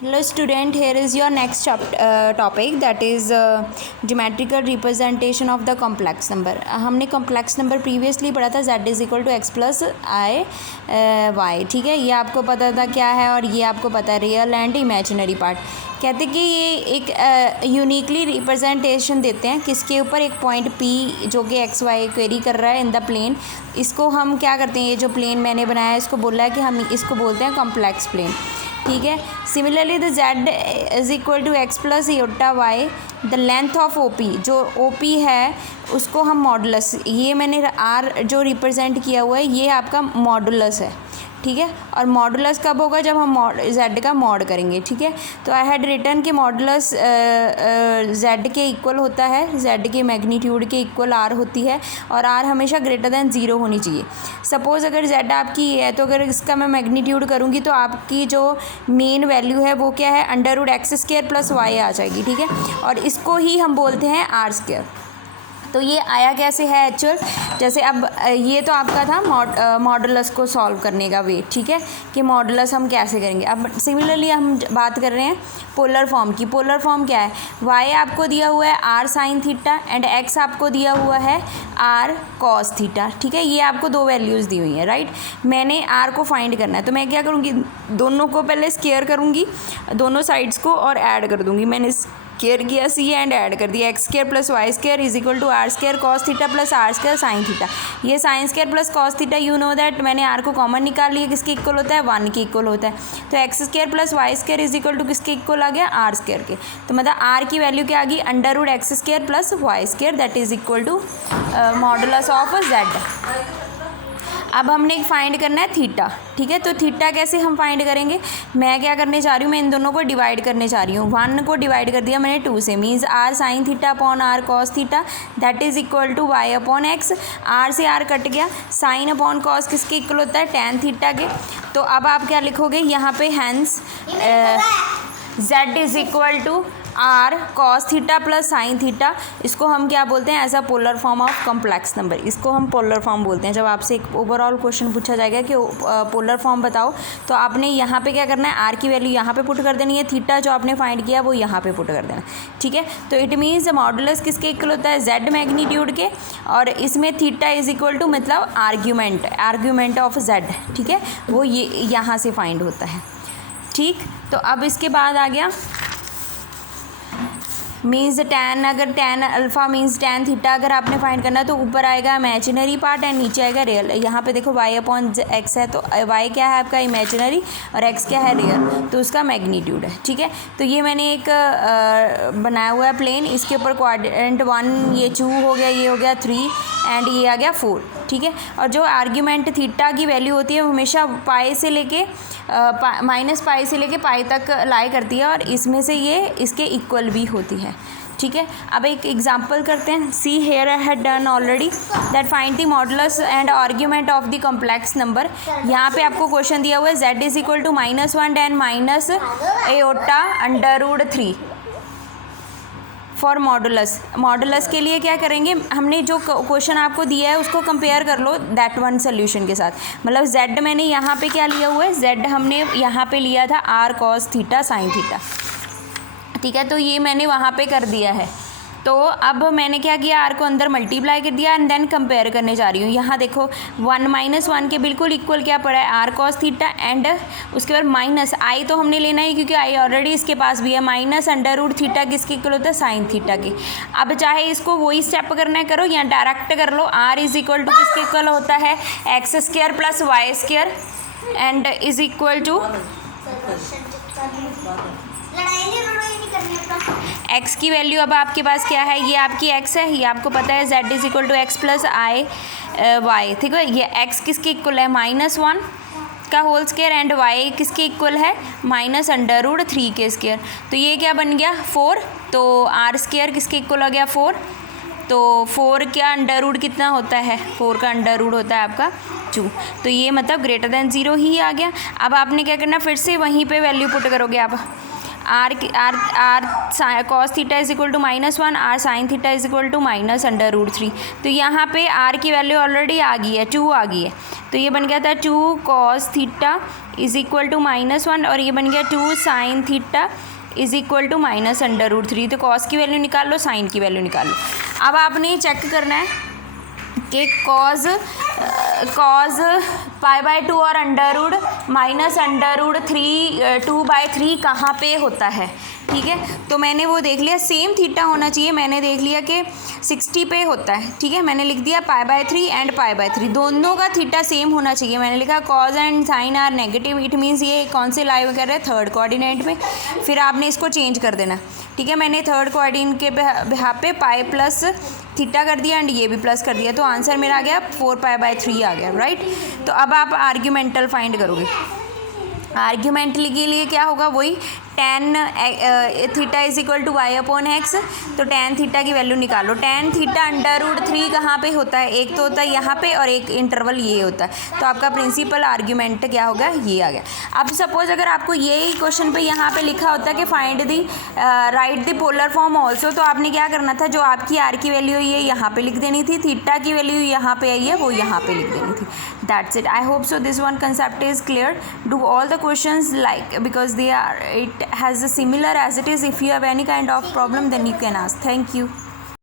Hello student, here is your next topic, that is geometrical representation of the complex number. हमने complex number previously पढ़ा था z is equal to x plus i y. ठीक है, ये आपको पता था क्या है और ये आपको पता है रियल एंड इमेजिनरी पार्ट. कहते कि ये एक यूनिकली रिप्रेजेंटेशन देते हैं किसके ऊपर, एक पॉइंट P जो कि एक्स वाई क्वेरी कर रहा है इन द प्लेन. इसको हम क्या करते हैं, ये जो प्लेन मैंने बनाया है इसको बोला है कि हम इसको बोलते हैं कॉम्प्लेक्स प्लेन. ठीक है. Similarly the z is equal to x plus iota y. The length of OP, जो OP है उसको हम मॉडुलस, ये मैंने R जो रिप्रेजेंट किया हुआ है ये आपका मॉडुलस है. ठीक है, और मॉडुलस कब होगा, जब हम z का मॉड करेंगे. ठीक है, तो आई हैड रिटर्न के मॉडुलस z के इक्वल होता है, z के मैग्नीट्यूड के इक्वल r होती है और r हमेशा ग्रेटर दैन 0 होनी चाहिए. सपोज़ अगर z आपकी है तो अगर इसका मैं मैग्नीट्यूड करूँगी तो आपकी जो मेन वैल्यू है वो क्या है, √x² प्लस y आ जाएगी. ठीक है, और इसको ही हम बोलते हैं r². तो ये आया कैसे है एक्चुअल, जैसे अब ये तो आपका था मॉडुलस को सॉल्व करने का वे. ठीक है, कि मॉडुलस हम कैसे करेंगे. अब सिमिलरली हम बात कर रहे हैं पोलर फॉर्म की. पोलर फॉर्म क्या है, y आपको दिया हुआ है r sine theta and x आपको दिया हुआ है r कॉस थीटा. ठीक है, ये आपको दो वैल्यूज़ दी हुई हैं. राइट, मैंने r को फाइंड करना है तो मैं क्या करूँगी, दोनों को पहले स्क्वायर करूँगी, दोनों साइड्स को, और ऐड कर दूँगी. मैंने स्क्वायर किया c एंड ऐड कर दिया, x² plus y² is equal to r² cos theta plus r² sine theta. ये साइन² plus cos theta, you know that मैंने r को कॉमन निकाल लिया, किसके इक्वल होता है, 1 के इक्वल होता है. तो x² plus y² is equal to किसके इक्वल आ गया, r² के. तो मतलब r की वैल्यू क्या आ गई, √x² plus y² that is equal to modulus of z. अब हमने एक फाइंड करना है थीटा. ठीक है, तो थीटा कैसे हम फाइंड करेंगे, मैं क्या करने जा रही हूँ, मैं इन दोनों को डिवाइड करने जा रही हूँ. 1 को डिवाइड कर दिया मैंने 2 से, means r sine theta upon r cos theta that is equal to y upon x. r से r कट गया, साइन अपॉन कॉस किसके इक्वल होता है, टैन थीटा के. तो अब आप क्या लिखोगे यहाँ पे, hence z is equal to r cos theta plus sine theta. इसको हम क्या बोलते हैं, as a polar form of complex number. इसको हम पोलर फॉर्म बोलते हैं. जब आपसे एक ओवरऑल क्वेश्चन पूछा जाएगा कि पोलर फॉर्म बताओ, तो आपने यहाँ पे क्या करना है, r की वैल्यू यहाँ पे पुट कर देनी है, थीटा जो आपने फाइंड किया वो यहाँ पे पुट कर देना. ठीक है, तो इट मीन्स मॉडुलस किसके इक्वल होता है, z मैग्नीट्यूड के, और इसमें थीटा इज इक्वल टू मतलब आर्ग्यूमेंट ऑफ z. ठीक है, वो ये यहाँ से फाइंड होता है. ठीक, तो अब इसके बाद आ गया मीन्स टैन, अगर tan alpha means tan theta अगर आपने फाइंड करना है तो ऊपर आएगा इमेजिनरी पार्ट एंड नीचे आएगा रियल. यहाँ पे देखो y अपॉन x है, तो y क्या है आपका इमेजिनरी और x क्या है रियल, तो उसका मैग्नीट्यूड है. ठीक है, तो ये मैंने एक बनाया हुआ है प्लेन, इसके ऊपर क्वाड्रेंट 1 ये 2 हो गया, ये हो गया 3 एंड ये आ गया 4. ठीक है, और जो आर्ग्यूमेंट थीटा की वैल्यू होती है वो हमेशा पाई से लेके -π से लेके पाई तक लाई करती है, और इसमें से ये इसके इक्वल भी होती है. ठीक है, अब एक एग्जांपल करते हैं. See here I had done already that find the modulus and argument of the complex number. यहाँ पे आपको क्वेश्चन दिया हुआ है z is equal to -1 and minus iota √3 for modulus के लिए क्या करेंगे, हमने जो क्वेश्चन आपको दिया है उसको कंपेयर कर लो दैट वन सोल्यूशन के साथ. मतलब z मैंने यहाँ पे क्या लिया हुआ है, z हमने यहाँ पे लिया था r cos theta sine theta. ठीक है, तो ये मैंने वहाँ पे कर दिया है. तो अब मैंने क्या किया, r को अंदर मल्टीप्लाई कर दिया एंड देन कंपेयर करने जा रही हूँ. यहाँ देखो 1 - 1 के बिल्कुल इक्वल क्या पड़ा है, r कॉस थीटा एंड उसके बाद माइनस i तो हमने लेना है क्योंकि i ऑलरेडी इसके पास भी है, माइनस √थीटा किसके इक्वल होता है, साइन थीटा के. अब चाहे इसको वही स्टेप करना है करो या डायरेक्ट कर लो. r इज इक्वल टू किसके इक्वल होता है, x² plus y² and is equal to x की वैल्यू. अब आपके पास क्या है, ये आपकी x है, ये आपको पता है z is equal to x plus i y. ठीक है, ये x किसके इक्वल है, -1 का होल स्क्वायर एंड y किसके इक्वल है, -√3 के स्क्वायर. तो ये क्या बन गया 4, तो r² किसके इक्वल हो गया 4. तो 4 का अंडर कितना होता है, 4 का अंडर होता है आपका 2. तो ये मतलब ग्रेटर दैन 0 ही आ गया. अब आपने क्या करना, फिर से वहीं पे वैल्यू पुट करोगे आप. R cos theta is equal to -1, r sine theta is equal to -√3। तो यहाँ पे आर की वैल्यू ऑलरेडी आ गई है, 2 आ गई है, तो ये बन गया था 2 cos theta is equal to -1 और ये बन गया 2 sine theta is equal to -√3। तो कॉस की वैल्यू निकाल लो, साइन की वैल्यू निकाल लो। अब आपने चेक करना है कि कॉज π/2 और अंडर रूट -√3 2/3 कहाँ पे होता है, ठीक है। तो मैंने वो देख लिया, सेम थीटा होना चाहिए, मैंने देख लिया कि 60 पे होता है, ठीक है। मैंने लिख दिया π/3 एंड π/3 दोनों का थीटा सेम होना चाहिए। मैंने लिखा cos and sine are negative, it means ये कौन से लाइव कर रहे हैं, थर्ड कोऑर्डिनेट में। फिर आपने इसको चेंज कर देना, ठीक है। मैंने थर्ड कोऑर्डिनेट के बिहाफ पे पाई प्लस थीटा कर दिया एंड ये भी प्लस कर दिया, तो आंसर मेरा आ गया 4π/3 आ गया, राइट। तो अब आप आर्ग्यूमेंटल फाइंड करोगे। आर्ग्यूमेंटली के लिए क्या होगा, वही tan theta is equal to y/x। तो tan थीटा की वैल्यू निकालो। tan थीटा अंडर√3 कहाँ पे होता है, एक तो होता है यहाँ पे और एक इंटरवल ये होता है। तो आपका प्रिंसिपल आर्ग्यूमेंट क्या होगा, ये आ गया। अब सपोज अगर आपको यही क्वेश्चन पे यहाँ पे लिखा होता है कि find the right the polar form also, तो आपने क्या करना था, जो आपकी आर की वैल्यू है ये यहाँ पे लिख देनी थी, थीटा की वैल्यू यहाँ पे आई है वो यहाँ पे लिख देनी थी। That's it. I hope so this one concept is clear. Do all the questions like because they are, it has a similar as it is. If you have any kind of problem then you can ask. Thank you.